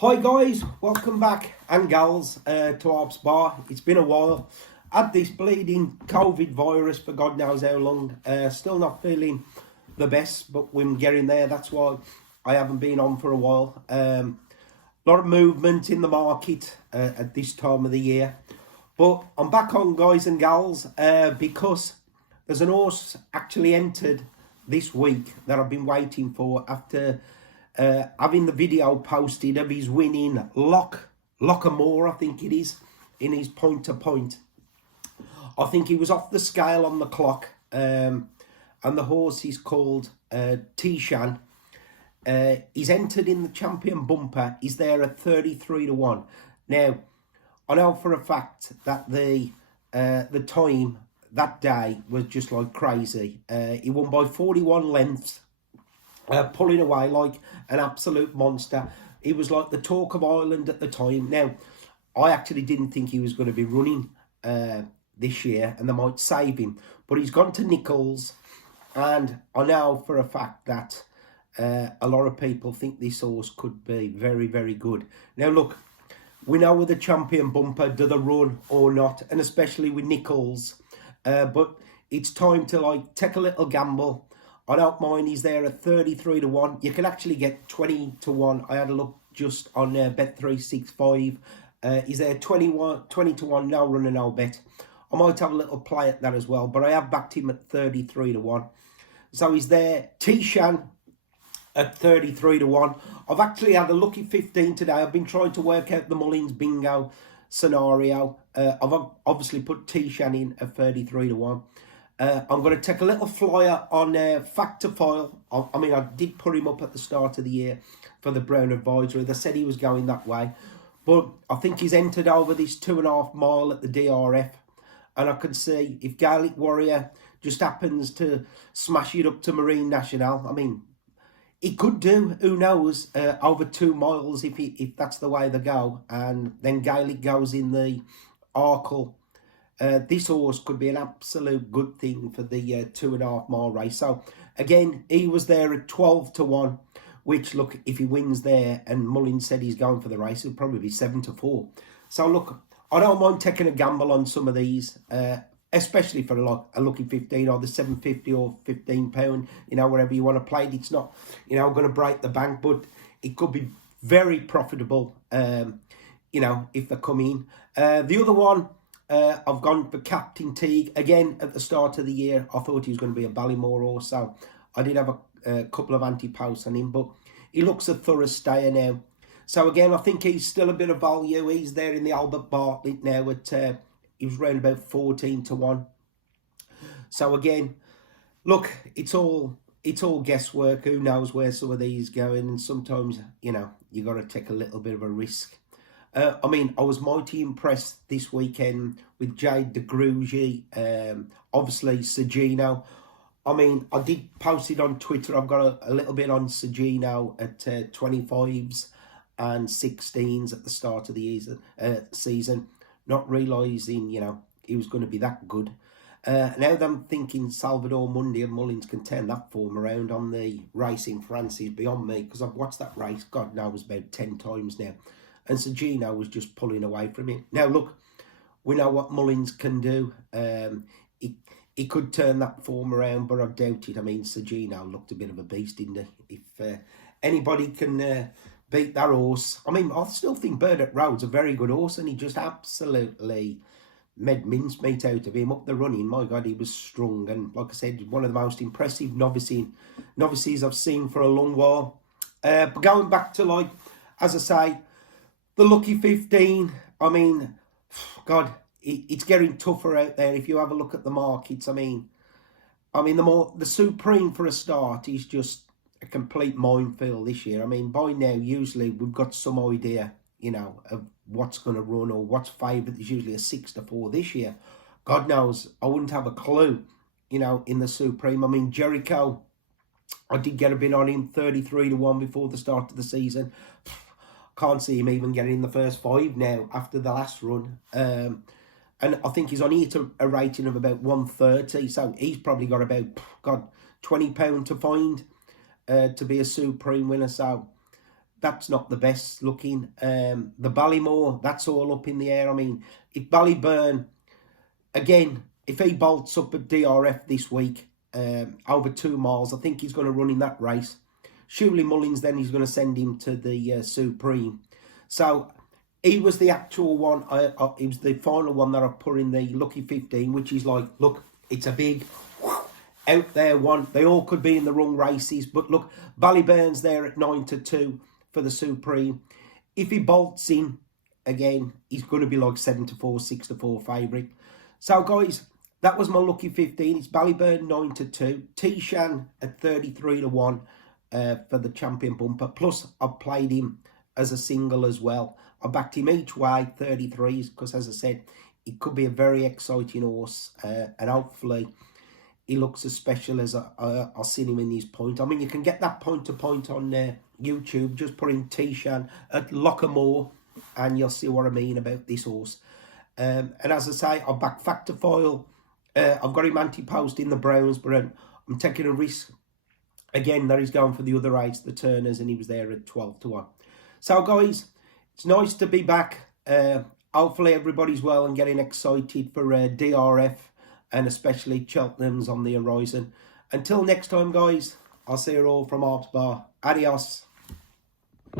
Hi guys, welcome back and gals to HARP's Bar. It's been a while. Had this bleeding COVID virus for God knows how long. Still not feeling the best, but we're getting there. That's why I haven't been on for a while. A lot of movement in the market at this time of the year. But I'm back on, guys and gals, because there's an horse actually entered this week that I've been waiting for after having the video posted of his winning Lockamore, I think it is, in his point to point. I think he was off the scale on the clock, and the horse is called Teague. He's entered in the champion bumper. He's there at 33-1. Now, I know for a fact that the time that day was just like crazy. He won by 41 lengths. Pulling away like an absolute monster. He was like the talk of Ireland at the time. Now, I actually didn't think he was going to be running this year, and they might save him. But he's gone to Nichols, and I know for a fact that a lot of people think this horse could be very, very good. Now, look, we know with the champion bumper, do they run or not? And especially with Nichols. But it's time to take a little gamble. I don't mind. He's there at 33-1. You can actually get 20-1. I had a look just on Bet365. He's there 20-1. No run and no bet. I might have a little play at that as well, but I have backed him at 33-1. So he's there. Teague at 33-1. I've actually had a lucky 15 today. I've been trying to work out the Mullins bingo scenario. I've obviously put Teague in at 33-1. I'm going to take a little flyer on Factor File. I mean, I did put him up at the start of the year for the Brown Advisory. They said he was going that way. But I think he's entered over this 2.5 mile at the DRF. And I can see if Gaelic Warrior just happens to smash it up to Marine National, I mean, he could do, who knows, over 2 miles if that's the way they go. And then Gaelic goes in the Arkle. This horse could be an absolute good thing for the 2.5 mile race. So again, he was there at 12-1, which, look, if he wins there and Mullins said he's going for the race, it'll probably be 7-4. So look, I don't mind taking a gamble on some of these, especially for a lucky 15 or the 750 or £15, wherever you want to play it. It's not, going to break the bank, but it could be very profitable, if they come in. The other one, I've gone for Captain Teague. Again, at the start of the year, I thought he was going to be a Ballymore horse, so I did have a couple of anti-posts on him, but he looks a thorough stayer now. So again, I think he's still a bit of value. He's there in the Albert Bartlett now at, he was around about 14-1. So again, look, it's all guesswork. Who knows where some of these going, and sometimes, you got to take a little bit of a risk. I mean, I was mighty impressed this weekend with Jade de Grugy, obviously Sergino. I mean, I did post it on Twitter. I've got a little bit on Sergino at 25s and 16s at the start of the season, not realising, he was going to be that good. Now I'm thinking Salvador Mundi and Mullins can turn that form around on the race in France is beyond me, because I've watched that race, God knows, about 10 times now. And Sergino was just pulling away from it. Now, look, we know what Mullins can do. He could turn that form around, but I doubt it. I mean, Sergino looked a bit of a beast, didn't he? If anybody can beat that horse. I mean, I still think Burdett Road's a very good horse, and he just absolutely made mincemeat out of him up the running. My God, he was strong. And like I said, one of the most impressive novices I've seen for a long while. But going back to, as I say, the lucky 15, I mean, God, it's getting tougher out there. If you have a look at the markets, I mean, the Supreme for a start is just a complete minefield this year. I mean, by now, usually we've got some idea, of what's going to run or what's favoured. There's usually a 6-4 this year. God knows, I wouldn't have a clue, in the Supreme. I mean, Jericho, I did get a bit on him, 33-1 before the start of the season. Can't see him even getting in the first 5 now after the last run. And I think he's on here to a rating of about 130. So he's probably got about, £20 to find to be a Supreme winner. So that's not the best looking. The Ballymore, that's all up in the air. I mean, if Ballyburn, again, if he bolts up at DRF this week, over 2 miles, I think he's going to run in that race. Surely Mullins, then he's going to send him to the Supreme. So he was the actual one. He was the final one that I put in the Lucky 15, which is like, look, it's a big out there one. They all could be in the wrong races, but look, Ballyburn's there at 9-2 for the Supreme. If he bolts in again, he's going to be like 7-4, 6-4 favourite. So guys, that was my Lucky 15. It's Ballyburn 9-2. T-Shan at 33-1 for the champion bumper. Plus, I've played him as a single as well. I backed him each way, 33s, because as I said, it could be a very exciting horse. And hopefully, he looks as special as I've seen him in these points. I mean, you can get that point-to-point on YouTube. Just put in T-Shan at Lockermore, and you'll see what I mean about this horse. And as I say, I've backed Factor Foil. I've got him anti-post in the Browns, but I'm taking a risk. Again, that he's going for the other race, the Turners, and he was there at 12-1. So, guys, it's nice to be back. Hopefully, everybody's well and getting excited for DRF, and especially Cheltenham's on the horizon. Until next time, guys, I'll see you all from HARP's Bar. Adios.